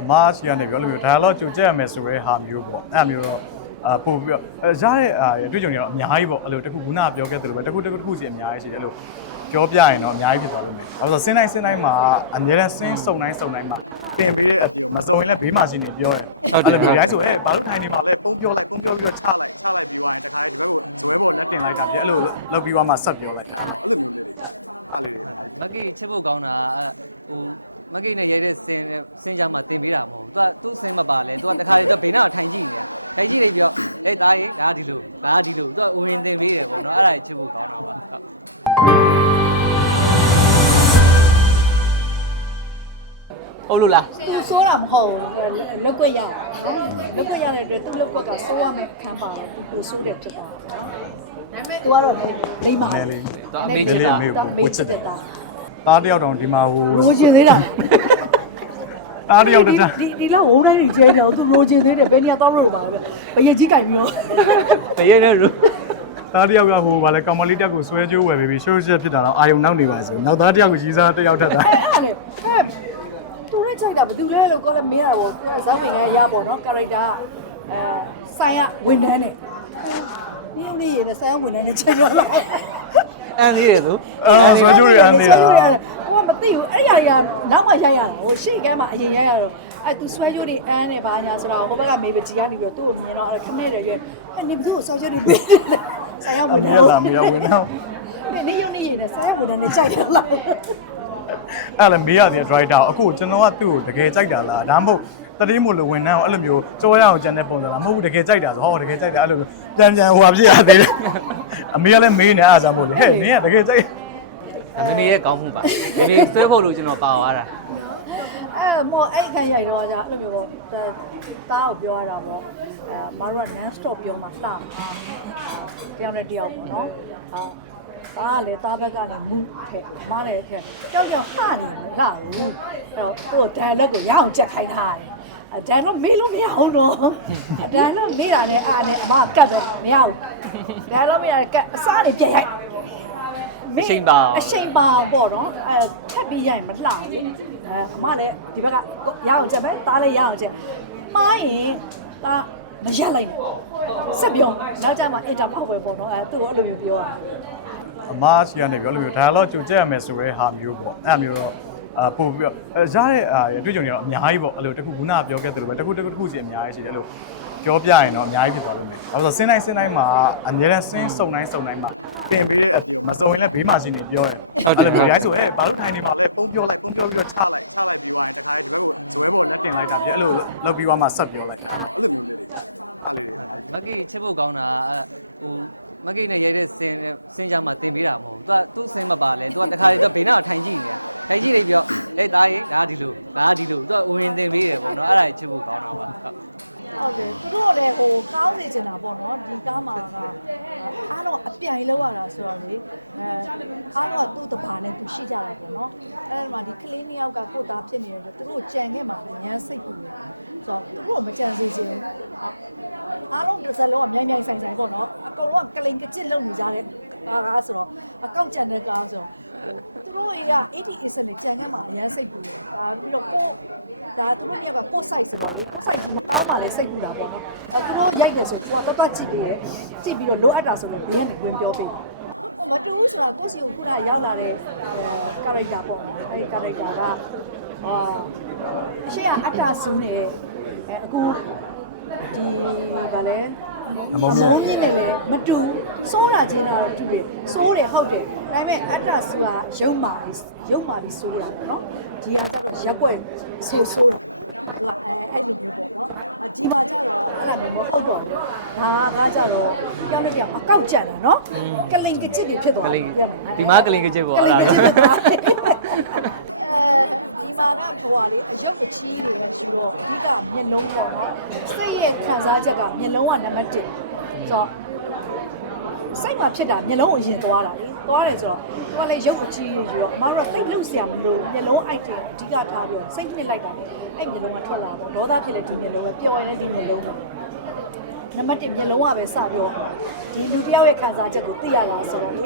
အမားရှိကနေပြောလို့မျိုး dialogue ကြိုကြက်ရမယ်ဆိုရဲဟာမျိုးပေါ့အဲ့လိုမျိုးတော့အာပို့ပြီးတော့အဲရတဲ့အာအတွေ့အကြုံတွေတော့အများကြီးပေါ့အဲ့လိုတစ်ခုခုနကပြောခဲ့သလိုပဲတစ်ခုတစ်ခုတစ်ခုစီအများကြီးရှိတယ်အဲ့လိုပြောပြရင်တော့အများကြီးဖြစ်သွားလိမ့်မယ်။ဘာလို့လဲဆိုတော့စင်းတိုင်းစင်းတိုင်းမှာအများနဲ့စင်းစုံတိုင်းစုံတိုင်းမှာပင်ပေးတဲ့အပြင်ကိုမစုံရင်လည်းဘေးမှာရှိနေပြောတယ်။အဲ့လိုမျိုးဒီတိုင်းဆိုအဲဘာလို့ထိုင်နေမှာလဲပုံပြောလိုက်ပုံပြောပြီးတော့ချလိုက်ချလိုက်ပြီးသွားရင်တခါလေဒီဘက်ကိုဇွဲပေါ်လက်တင်လိုက်တာဖြစ်အဲ့လိုလောက်ပြီးသွားမှဆက်ပြောလိုက်တာတော့အဲ့လိုမျိုးလေးတွေအဲ့လေးတွေမက်ကီချစ်ဖို့ကောင်းတာအဲ့ဟို မက်ကီနဲ့ရိုက်တဲ့စင်စင်ကြမှာတင်ပေးတာမဟုတ်ဘူး။ तू သူ့စင်မပါလဲ။ तू တခါလေ तू ဘေးနားထိုင်ကြည့်နေတာ။ထိုင်ကြည့်နေပြီးတော့အေးသားရေးဒါကဒီလိုဒါကဒီလို तू ဝင်တင်ပေးတယ်ပေါ့နော်။အဲ့ဒါကြီးချစ်ဖို့ကောင်းတာပါဟုတ် ဟုတ်လို့လား သူစိုးတာမဟုတ်ဘူးလက်ကွက်ရအောင်နော်လက်ကွက်ရတဲ့အတွက်သူ့လက်ကွက်ကစိုးရမယ့်အခန်းပါတယ်ကိုစိုးတယ်ဖြစ်သွားတယ်နော်သူကတော့လိမ့်ပါ နဲလေးနဲလေးအမေကိုဝစ်ချစ်တယ် တာ သားတယောက်တောင်ဒီမှာဟိုရိုချင်သေးတာသားတယောက်တခြားဒီဒီလောက်ဝုန်းတိုင်းကြီးကျဲတယ်သူရိုချင်သေးတယ်ဘယ်နေရာတော့လို့ပါလဲဘယ်ရကြီးကကြီးရောတရေတဲ့ရူသားတယောက်ကဟိုဗာလဲကောင်မလေးတယောက်ကိုဆွဲကြိုးဝယ်ပြီးရှိုးချက်ဖြစ်တာတော့အာယုံနောက်နေပါဆိုနောက်သားတယောက်ကိုရီးစားတယောက်ထက်တာအဲ့အဲ့လေအဲ့သူနဲ့ချိန်တာဘယ်သူလဲလို့ကောလည်းမင်းရတော့ဇောက်ဝင်ငယ်ရပေါ့နော်ကာရိုက်တာအဲဆိုင်ရဝန်ထမ်းနဲ့ဒီုံလေးရနေဆိုင်ရဝန်ထမ်းနဲ့ချိန်ရလိုက် အန်လေးရလို့အာဆွဲကြိုးတွေအန်းနေတာဟိုမသိဘူးအဲ့ရရနောက်မှရိုက်ရတာဟိုရှေ့ကမ်းမှာအရင်ရိုက်ရတော့အဲ့သူဆွဲကြိုးတွေအန်းနေပါညာဆိုတော့ဟိုဘက်ကမေဘချီကနေပြီးတော့သူ့ကိုမြင်တော့ခမနဲ့တယ်ရဲ့ဟဲ့နေဘသူ့ကိုဆွဲကြိုးတွေပေးတယ်ဆိုင်ရအဝန်ထမေမ်းလာမေရဝင်တော့ဒီုံလေးရနေဆိုင်ရဝန်ထမ်းနဲ့ချိန်ရလိုက်အဲ့လည်းမေးရတဲ့ driver အခုကျွန်တော်ကသူ့ကိုတကယ်ကြိုက်တာလားဒါမှမဟုတ်တတိမို့လို့ဝင်နှမ်းအောင်အဲ့လိုမျိုးကြောရအောင်ကြံတဲ့ပုံစံလားမဟုတ်ဘူးတကယ်ကြိုက်တာဆိုဟောတကယ်ကြိုက်တာအဲ့လိုပြန်ပြန်ဟိုဟာဖြစ်ရသေးတယ် အမေကလည်းမေးနေအားကြောင့်မို့လေဟဲ့နင်ကတကယ်ကြိုက်မမေရဲ့ကောင်းမှုပါမမေစဲဖို့လို့ကျွန်တော်ပါသွားတာအဲမော်အဲ့ခန်းရိုက်တော့じゃအဲ့လိုမျိုးပေါ့တားကိုပြောရတာပေါ့အဲမတို့က non stop ပြောမှတောက်တယောက်နဲ့တယောက်ပေါ့နော်ဟာဒါကလေတားဘက်ကနေမူထက်မလည်းထက်ကြောက်ကြောက်ဟာနေမလားဘူးအဲ့တော့သူ့ဒန်လက်ကိုရအောင်ချက်ခိုင်းထားတယ်အဒန်တော့မေးလို့မရဘူးတော့အဒန်တော့မေးတာနဲ့အားနဲ့အမကတ်တော့မရဘူး ဒန်တော့မေးတာကတ်အစားနေပြက်ရိုက်မေးအချိန်ပါပေါ့နော်အဲထပ်ပြီးရိုက်မလှဘူးအဲအမလည်းဒီဘက်ကရအောင်ချက်ပဲတားလည်းရအောင်ချက်မှားရင်တားမရလိုက်ဘူးဆက်ပြောနောက်ကျမှအင်တာဖောက်ပဲပေါ့နော်အဲသူ့ကိုအဲ့လိုမျိုးပြောတာအမားရှိကနေပြောလို့မျိုး dialogue ကြိုကြက်ရမယ်ဆိုရဲဟာမျိုးပေါ့အဲ့လိုမျိုးတော့ အာပို့ပြီးတော့အဲရတဲ့အာအတွေ့အကြုံတွေတော့အများကြီးပေါ့အဲ့လိုတစ်ခုခုနကပြောခဲ့သလိုပဲတစ်ခုတစ်ခုတစ်ခုစီအများကြီးရှိတယ်အဲ့လိုပြောပြရင်တော့အများကြီးဖြစ်သွားလိမ့်မယ်။ဘာလို့လဲဆိုတော့စင်းတိုင်းစင်းတိုင်းမှာအများနဲ့စင်းစုံတိုင်းစုံတိုင်းမှာပင်ပေးတဲ့အပြင်ကိုမစုံရင်လည်းဘေးမှာရှိနေပြောတယ်။အဲ့လိုမျိုးဒီတိုင်းဆိုအဲဘာလို့ထိုင်နေမှာလဲပုံပြောလိုက်ပုံပြောပြီးတော့ချလိုက်ချလိုက်ပြီးသွားရင်တခါလေဒီဘက်ကိုဇွဲပေါ်လက်တင်လိုက်တာဖြစ်အဲ့လိုလောက်ပြီးသွားမှဆက်ပြောလိုက်တာတော့အဲ့လိုမျိုးလေးတွေအဲ့လေးတွေမက်ကီချစ်ဖို့ကောင်းတာအဲ့ဟို မက်ကီနဲ့ရိုက်တဲ့စင်စင်ကြမှာတင်ပေးတာမဟုတ်ဘူး။ तू သူ့စင်မပါလဲ။ तू တခါလေ तू ဘေးနားထိုင်ကြည့်နေတာ။ထိုင်ကြည့်နေပြီးတော့အေးသားရေးဒါကဒီလိုဒါကဒီလို तू ဝင်တင်ပေးတယ်ပေါ့နော်။အဲ့ဒါကြီးချစ်ဖို့ကောင်းတာပါ ဟုတ်ဟုတ်တယ်သူတို့လည်းဟိုကောင်းနေချင်တာပေါ့နော်ဒီကားမှာကအားလုံးအပြိုင်လောက်ရတာဆိုတော့လေအဲအားလုံးကသူ့တဘာနဲ့သူရှိကြတာပေါ့နော်အဲ့ဒီမှာဒီကလေးနှစ်ယောက်ကကိုသားဖြစ်နေတယ်သူတို့ကြံခဲ့မှာလည်းရမ်းစိတ်ပူတယ်ဆိုတော့သူတို့မကြံစေချင်ဘူးအားလုံးတစ်စက်လုံးကမြိုင်မြိုင်ဆိုင်ဆိုင်ပေါ့နော်အကုန်လုံးကကလိန်ကကြစ်လုံနေကြတဲ့ကားကားဆိုတော့အကောက်ကြံတဲ့ကားဆိုတော့ သူတို့အေးက80 80နဲ့ကြံခဲ့မှာအရမ်းစိတ်ပူတယ်ဒါပြီးတော့ကိုဒါသူတို့ကကို site ဆိုတော့လေကို site ကြီးမကောင်းပါလဲစိတ်ပူတာပေါ့နော်အဲသူတို့ရိုက်တယ်ဆိုကိုကတော်တော်ကြည့်ပြီးရကြည့်ပြီးတော့လိုအပ်တာဆိုတော့ဘေးကနေပြန်ပြောပေးဟိုမတူဘူးဆိုတာကိုစီကိုခုနရောက်လာတဲ့ character ပေါ့နော်အဲဒီ character ကအာရှေ့ကအတ္တဆုနဲ့အခု ဒီဗာလဲအမုံမြင့်မြင့်နဲ့လည်းမတူစိုးတာချင်းတော့တူတယ်စိုးတယ်ဟုတ်တယ်ဒါပေမဲ့အတ္တဆုကရုံမာပြီးရုံမာပြီးစိုးတာပေါ့နော်ဒီကကြတော့ရက်ွက်ဆိုးဆိုးတာသူကအဲအဲ့လိုမျိုးပေါ့နော်အဒီမှာကြတော့အဲ့ဒါမျိုးမဟုတ်တော့ဘူးဘာကကြတော့ပြောလိုက်ပြအကောက်ကြံတယ်နော်ကလိန်ကချစ်တွေဖြစ်သွားတယ်ပြန်ဒီမှာကလေးကချစ်ပေါ့ကလိန်ကချစ်ဖြစ်သွားတယ် အဲဒီမှာကဟိုဟာလေအယုတ်အချီးတွေပဲယူတော့အဓိကမျက်လုံးပေါ့နော်စိတ်ရဲ့ခံစားချက်ကမျက်လုံးကနံပါတ်1ဆိုတော့စိတ်ကဖြစ်တာမျက်လုံးအရင်သွားတာလေသွားတယ်ဆိုတော့ကိုယ်လည်းရုပ်အချီးယူတော့မတော်တိတ်လို့ဆရာမလို့မျက်လုံး item အဓိကထားပြီးတော့စိတ်ဖြစ်လိုက်တာလေအဲ့မျက်လုံးကထွက်လာတော့ဒေါသဖြစ်လဲဒီမျက်လုံးပဲပျော်ရင်လည်းဒီမျက်လုံးပဲ နံပါတ်1မျက်လုံးကပဲစပြီးတော့ဒီလူတစ်ယောက်ရဲ့ခံစားချက်ကိုသိရတာဆိုတော့လေ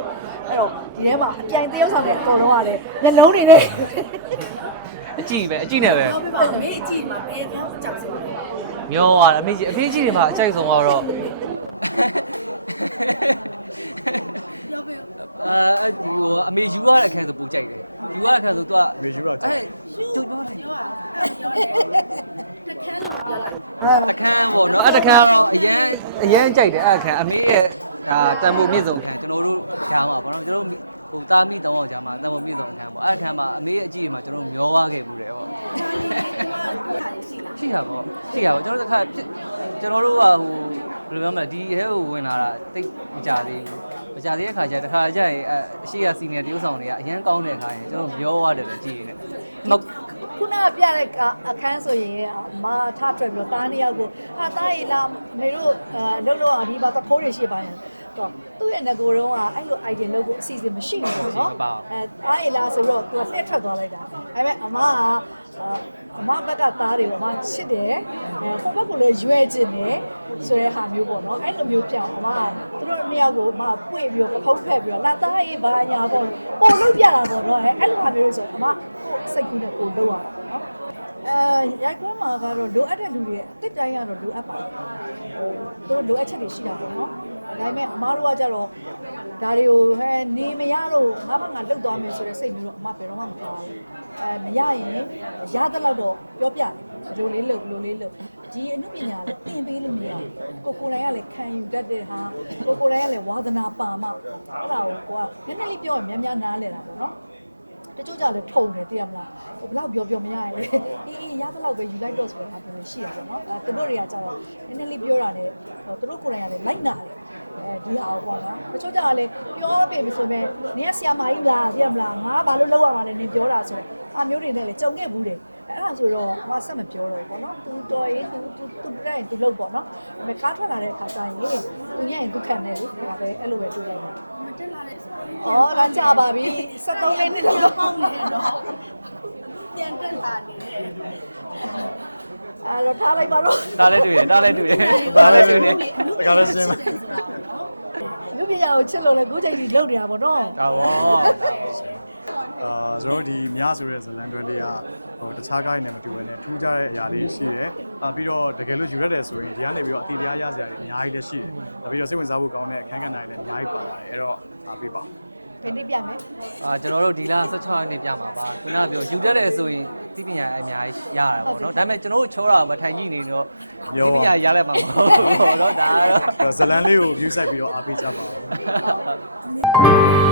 အဲ့တော့ဒီထဲမှာအပြိုင်တယောက်ဆောင်တဲ့အကုန်လုံးကလည်းမျက်လုံးတွေနဲ့အကြည့်ပဲအကြည့်နဲ့ပဲပြောပြပါဦးမေးအကြည့်မှာဘယ်ကောင်အကြောက်ဆုံးလဲမျောရအမေကြီးအဖေကြီးတွေမှာအချိုက်ဆုံးကတော့ပြောပြအာဒီဟိုအမေယူရတဲ့အခန်းဆိုပူကြိုက်တယ်ယူရတဲ့အခန်းဆိုသူကမေယူတော့အဲသူပြောတယ်ပြောတာပြောတယ်တ ခန်းလို့မပြောလိုက်တခန်းပေါ့နော်အဲ့တခန်းကတော့အရန်အရန်ကြိုက်တယ်အဲ့အခန်းအမေရဲ့ဒါတံမိုးမြင့်ဆုံးအခန်းကျွန်တော်တို့ဂျာမှာပေါ့နော်ကျွန်တော်တို့ဟိုတာမိတောင်းအောင်ဂျာမှာတံမိုးမြင့်ဆုံးအခန်းပေါ့အဲ့အခန်းမှာအမေရဲ့အကြည့်မှာကျွန်တော်တို့မျောသွားခဲ့ဘူးတယ်ပေါ့ဒါလေးကပြောတာရှိလားရှိတာပေါ့ရှိတာပေါ့ကျွန်တော်တို့တစ်ခါဖြစ်ကျွန်တော်တို့ကဟိုဘယ်လိုပြောမလဲဒီအဲကိုဝင်လာတာတိတ်မကြသေးဘူးမကြသေးတဲ့ခါကျတခါကျရင်အအရှိရစီနီယာတရုပ်ဆောင်တွေကအရန်ကောင်းတဲ့ခါရင်ကျွန်တော်မျောသွားတယ်လေကြည့်ရင်ဟုတ် ခုနကပြတဲ့အခန်းဆိုရင်အမထထွက်ပြီးတော့တားနေရောက်ကိုဟာတားရီလာအမေတို့အလုပ်လုပ်အောင်ဒီမှာသခိုးတွေရှိပါရင်တော့သူ့ရဲ့ငကိုယ်တော့အဲ့လို idea လုပ်ဖို့အစီအစဉ်မရှိဘူးပေါ့နော်အဲတားရီလာဆိုတော့သူကလက်ထွက်သွားလိုက်တာဒါပေမဲ့အမက အမဘက်ကသားတွေကအမချစ်တယ်အဲဟိုဘက်ကလည်းရွဲချင်တယ်ဆိုတဲ့ဟာမျိုးပေါ့နော်အဲ့လိုမျိုးပြောင်းအမကသူတို့နှစ်ယောက်ကိုအမပွေပြီးတော့ဖုံးဖက်ပြီးတော့လာသားရေးဘာညာပေါ့ပို့လို့ပြတာပေါ့နော်အဲ့လိုဟာမျိုးဆိုအမစိတ်ကူးနဲ့ကိုလုံးရတာပေါ့နော် အဲရိုက်ခွန်းမှာကတော့လိုအပ်တဲ့လူတွေအစ်တိုင်းကတော့လိုအပ်ပါတယ်ဟိုသူတို့လိုအပ်ချက်တွေရှိတာပေါ့နော်ဒါပေမဲ့အမားတို့ကကြတော့ဒါတွေကိုဟဲနေမရလို့ငါမငါလှုပ်သွားမယ်ဆိုတဲ့စိတ်မျိုးတော့အမဘယ်တော့မှမပြောဘူးအဲမရရင်ရတဲ့လောက်တော့ပြောပြတယ်လိုလေးလှုပ်လိုလေးလှုပ်ဒီအမှုပညာလည်းတင်ပေးလို့မရဘူးကိုကိုယ်တိုင်ကလည်းခံယူတတ်တဲ့ဟာကိုကိုယ်တိုင်ကလည်းဝါသနာပါမှအဲ့ဒါကိုကိုကနည်းနည်းလေးပြောရင်များများနားလဲတာပေါ့နော် တချို့ကြလည်းထုံတယ်သိရမလားဟိုဘလောက်ပြောပြောမရရင်လေအေးအေးရသလောက်ပဲယူလိုက်တော့ဆိုတာပြောရှိရပါတော့အဲသူတို့တွေကကြတော့နည်းနည်းလေးပြောတာနဲ့ဟိုသူတို့ကိုယ်တိုင်ကလည်းလိုက်နာတယ်အဲဒီဟာပေါ့နော်တချို့ကြလည်းပြောပေမဆိုမဲ့နင်ကဆီယာမာကြီးလားသိရမလားငါဘာလို့လောက်ရမှာလဲနင်ပြောတာဆိုတော့အမျိုးတွေနဲ့လည်းကြုံခဲ့ဘူးတယ်အဲ့ဒါ ဆိုတော့မဆက်မပြောတော့ဘူးပေါ့နော်သူတော်ရင်သူသူသူပြရင်သူလုပ်ပေါ့နော်ဒါပေမဲ့ကားထွက်လာတဲ့အခါကျရင်သူညရင်သူခံတယ်လေဒါပဲအဲ့လိုပဲတွေးလိုက်တယ်မတက်လာတဲ့။အော်လမ်းကြပါပြီ။73လေးနှစ်ပြောလောက်ပေါင်းနေတော့ပြန်တက်လာနေတယ်အဲ့တော့ထားလိုက်ပါတော့ဒါလည်းတွေ့တယ်ဒါလည်းတွေ့တယ်ဒါလည်းတွေ့တယ်တခါလည်းရှင်းပါ။လူပညာကိုချစ်လို့လဲကိုယ်ချိန်ကြီးလုပ်နေတာပေါ့နော်ဒါပေါ့ အာဆိုတော့ဒီမြဆိုတဲ့ဇလန်တွင်းလေးကဟိုတခြားကားတွေနဲ့မတူဘဲနဲ့ထူးခြားတဲ့အရာလေးရှိတယ်။အာပြီးတော့တကယ်လို့ယူရတယ်ဆိုရင်ဒီကနေပြီးတော့အတီတရားရစရာတွေအများကြီးလည်းရှိတယ်။ဒါပြီးတော့စိတ်ဝင်စားဖို့ကောင်းတဲ့အခန်းကဏ္ဍတွေလည်းအများကြီးပါပါတယ်။အဲ့တော့အားပေးပါဘယ်နေ့ပြမယ်အာကျွန်တော်တို့ဒီလ16ရက်နေ့ပြမှာပါခုနကပြောယူတတ်တယ်ဆိုရင်သိပညာအများကြီးရတာပေါ့နော်ဒါပေမဲ့ကျွန်တော်တို့ချောတာမထိုင်ကြည့်နေတော့သိပညာရလိုက်မှာမဟုတ်ဘူးပေါ့နော်ဒါကတော့ဇလန်လေးကို view ဆိုင်ပြီးတော့အားပေးကြပါဦး